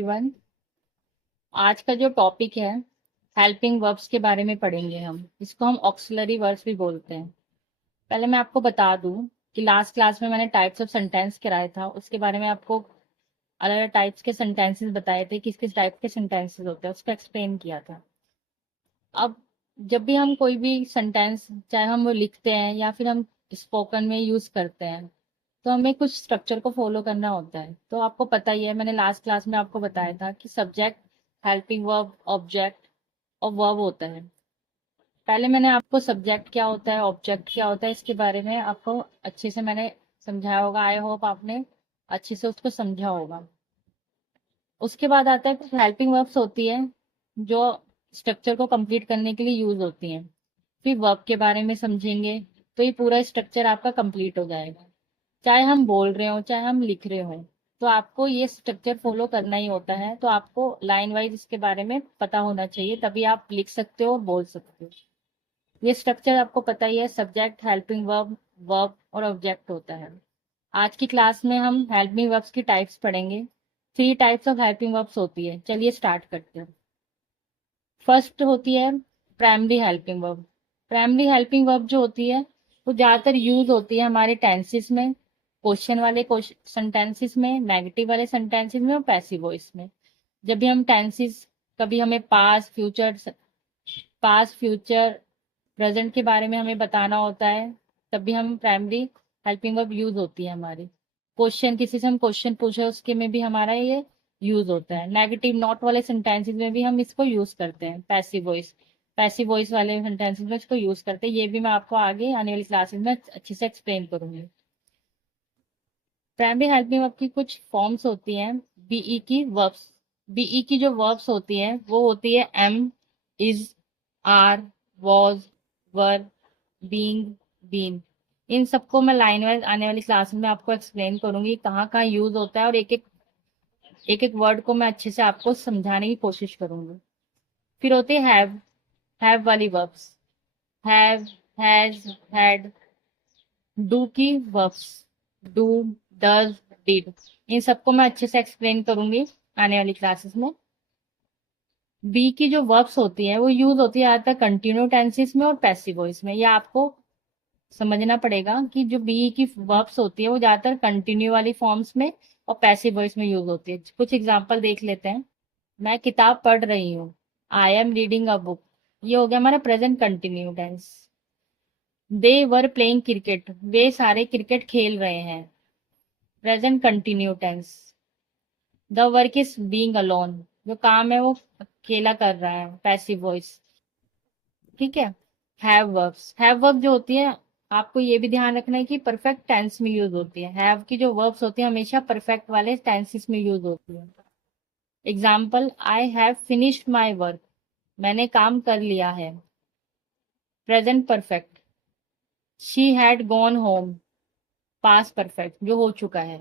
Everyone. आज का जो टॉपिक है हेल्पिंग वर्ब्स के बारे में पढ़ेंगे हम। इसको हम ऑक्सिलरी वर्ब्स भी बोलते हैं। पहले मैं आपको बता दूं कि लास्ट क्लास में मैंने टाइप्स ऑफ सेंटेंस कराया था, उसके बारे में आपको अलग अलग टाइप्स के सेंटेंसेस बताए थे, किस किस टाइप के सेंटेंसेस होते हैं उसको एक्सप्लेन किया था। अब जब भी हम कोई भी सेंटेंस, चाहे हम वो लिखते हैं या फिर हम स्पोकन में यूज करते हैं, तो हमें कुछ स्ट्रक्चर को फॉलो करना होता है। तो आपको पता ही है, मैंने लास्ट क्लास में आपको बताया था कि सब्जेक्ट, हेल्पिंग वर्ब, ऑब्जेक्ट और वर्ब होता है। पहले मैंने आपको सब्जेक्ट क्या होता है, ऑब्जेक्ट क्या होता है, इसके बारे में आपको अच्छे से मैंने समझाया होगा। आई होप आपने अच्छे से उसको समझा होगा। उसके बाद आता है कुछ हेल्पिंग वर्ब्स होती है जो स्ट्रक्चर को कंप्लीट करने के लिए यूज होती हैं। फिर वर्ब के बारे में समझेंगे, तो ये पूरा स्ट्रक्चर आपका कंप्लीट हो जाएगा। चाहे हम बोल रहे हो चाहे हम लिख रहे हो, तो आपको ये स्ट्रक्चर फॉलो करना ही होता है। तो आपको लाइन वाइज इसके बारे में पता होना चाहिए, तभी आप लिख सकते हो और बोल सकते हो। ये स्ट्रक्चर आपको पता ही है, सब्जेक्ट, हेल्पिंग वर्ब, वर्ब और ऑब्जेक्ट होता है। आज की क्लास में हम हेल्पिंग वर्ब्स की टाइप्स पढ़ेंगे। 3 टाइप्स ऑफ हेल्पिंग वर्ब्स होती है। चलिए स्टार्ट करते हैं। फर्स्ट होती है primary helping verb. Primary helping verb जो होती है वो ज्यादातर यूज होती है हमारे टेंसेस में, क्वेश्चन वाले सेंटेंसेस में, नेगेटिव वाले सेंटेंसेस में और पैसिव वॉइस में। जब भी हम टेंसेस, कभी हमें पास्ट फ्यूचर प्रेजेंट के बारे में हमें बताना होता है, तब भी हम प्राइमरी हेल्पिंग वर्ब यूज होती है हमारी। क्वेश्चन, किसी से हम क्वेश्चन पूछे उसके में भी हमारा ये यूज होता है। नेगेटिव नॉट वाले सेंटेंसेस में भी हम इसको यूज करते हैं। पैसिव वॉइस वाले सेंटेंसेस में इसको यूज करते हैं। ये भी मैं आपको आगे आने वाली क्लासेस में अच्छे से एक्सप्लेन करूंगी। प्राइमरी हेल्पिंग वर्ब की कुछ फॉर्म्स होती हैं। बीई की वर्ब्स, बीई की जो वर्ब्स होती हैं वो होती है am, is, are, was, were, being, been. इन सबको मैं लाइन वाइज आने वाली क्लास में आपको एक्सप्लेन करूंगी कहाँ कहाँ यूज होता है, और एक एक वर्ड को मैं अच्छे से आपको समझाने की कोशिश करूंगी। फिर होते हैं हैव वाली verbs. Have, has, had. Do की वर्ब्स, डू, डज, डिड। इन सबको मैं अच्छे से एक्सप्लेन करूंगी आने वाली क्लासेस में। बी की जो वर्ब्स होती है वो यूज होती है ज्यादातर कंटिन्यू टेंसेस में और पैसिव वॉइस में। ये आपको समझना पड़ेगा कि जो बी की वर्ब्स होती है वो ज्यादातर कंटिन्यू वाली फॉर्म्स में और पैसिव वॉइस में यूज होती है। कुछ एग्जांपल देख लेते हैं। मैं किताब पढ़ रही हूँ, I am reading a book. ये हो गया हमारा present continue tense. They were playing cricket, वे सारे क्रिकेट खेल रहे हैं, present continue tense. The work is being alone, जो काम है वो अकेला कर रहा है, पैसिव वॉइस। ठीक है। हैव वर्ब जो होती है, आपको ये भी ध्यान रखना है कि परफेक्ट टेंस में यूज होती है। हैव की जो वर्ब्स होती है हमेशा परफेक्ट वाले टेंसेस में यूज होती है। Example, I have finished my work, मैंने काम कर लिया है, present perfect. She had gone home, past perfect जो हो चुका है।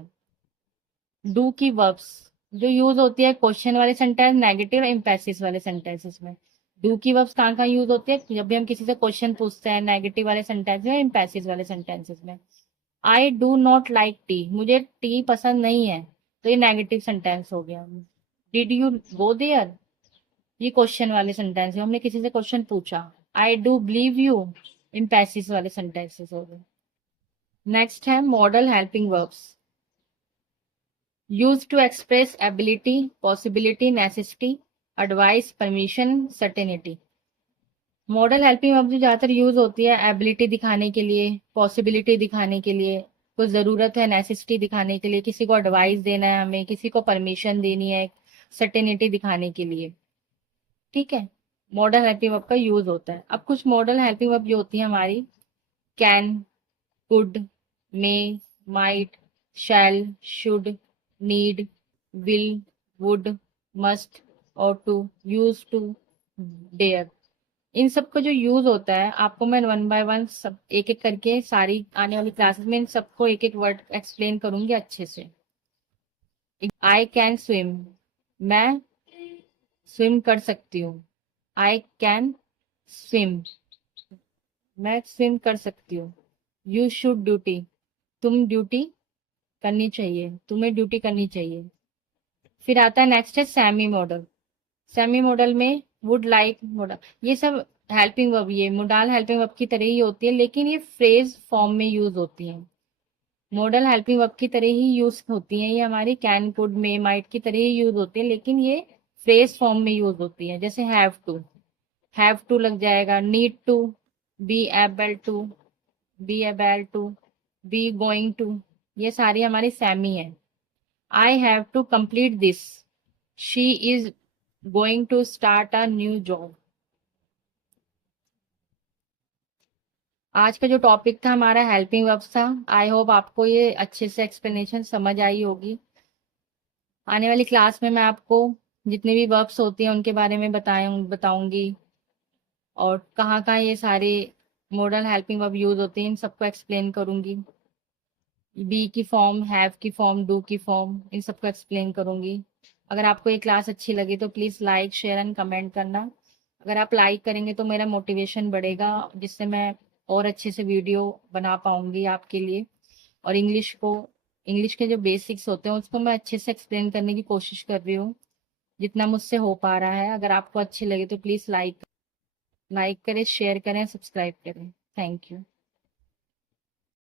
डू की वर्ब्स जो यूज होती है क्वेश्चन वाले सेंटेंस, नेगेटिव इम्पैसिव वाले सेंटेंसेस में। डू की वर्ब्स कहाँ कहाँ यूज होती है, जब भी हम किसी से क्वेश्चन पूछते हैं, नेगेटिव वाले सेंटेंस में, इम्पैसिव वाले सेंटेंसेस में। I do not like T, मुझे टी पसंद नहीं है, तो ये नेगेटिव सेंटेंस हो गया। डिड यू गो देयर, ये क्वेश्चन वाले सेंटेंस है, हमने किसी से क्वेश्चन पूछा। I do believe you, impassive वाले सेंटेंसेस हो गए। नेक्स्ट है model helping verbs. Used to express ability, possibility, necessity, advice, permission, certainty. Model helping verb जो ज्यादातर यूज होती है एबिलिटी दिखाने के लिए, पॉसिबिलिटी दिखाने के लिए, कुछ जरूरत है, नेसेसिटी दिखाने के लिए, किसी को एडवाइस देना है हमें, किसी को परमिशन देनी है, सर्टेनिटी दिखाने के लिए। ठीक है। मॉडल हेल्पिंग वर्ब का यूज होता है। अब कुछ मॉडल हेल्पिंग वर्ब जो होती है हमारी, can, could, may, might, shall, should, need, will, would, must, ought to, used to, dare. इन सब का जो यूज होता है आपको मैं वन बाय वन सब एक एक करके सारी आने वाली क्लासेस में इन सबको एक एक वर्ड एक्सप्लेन करूंगी अच्छे से। आई कैन स्विम, मैं स्विम कर सकती हूँ। आई कैन स्विम, मैं स्विम कर सकती हूँ। यू शुड ड्यूटी, तुम ड्यूटी करनी चाहिए, तुम्हें ड्यूटी करनी चाहिए। फिर आता है नेक्स्ट है सेमी मॉडल। सेमी मॉडल में वुड लाइक मॉडल, ये सब हेल्पिंग वर्ब, ये मोडाल हेल्पिंग वर्ब की तरह ही होती है, लेकिन ये फ्रेज फॉर्म में यूज होती है। मॉडल हेल्पिंग वर्ब की तरह ही यूज होती है, ये हमारी कैन कुड मे माइट की तरह ही यूज होती है, लेकिन ये फ्रेज फॉर्म में यूज होती है। जैसे हैव टू लग जाएगा, need to, be able to, be able to, be going to, ये सारी हमारी सेमी है। I have to complete this, she is going to start a new job. आज का जो टॉपिक था हमारा हेल्पिंग वर्ब्स था। आई होप आपको ये अच्छे से एक्सप्लेनेशन समझ आई होगी। आने वाली क्लास में मैं आपको जितने भी वर्ब्स होती हैं उनके बारे में बताऊंगी, और कहाँ कहाँ ये सारे मॉडल हेल्पिंग वर्ब यूज होते हैं इन सबको एक्सप्लेन करूंगी। बी की फॉर्म, हैव की फॉर्म, डू की फॉर्म, इन सबको एक्सप्लेन करूंगी। अगर आपको ये क्लास अच्छी लगी तो please like share and comment करना। अगर आप लाइक करेंगे तो मेरा मोटिवेशन बढ़ेगा, जिससे मैं और अच्छे से वीडियो बना पाऊंगी आपके लिए। और इंग्लिश के जो बेसिक्स होते हैं उसको मैं अच्छे से एक्सप्लेन करने की कोशिश कर रही हूँ, जितना मुझसे हो पा रहा है। अगर आपको अच्छी लगे तो प्लीज़ लाइक करें, शेयर करें, सब्सक्राइब करें। Thank you.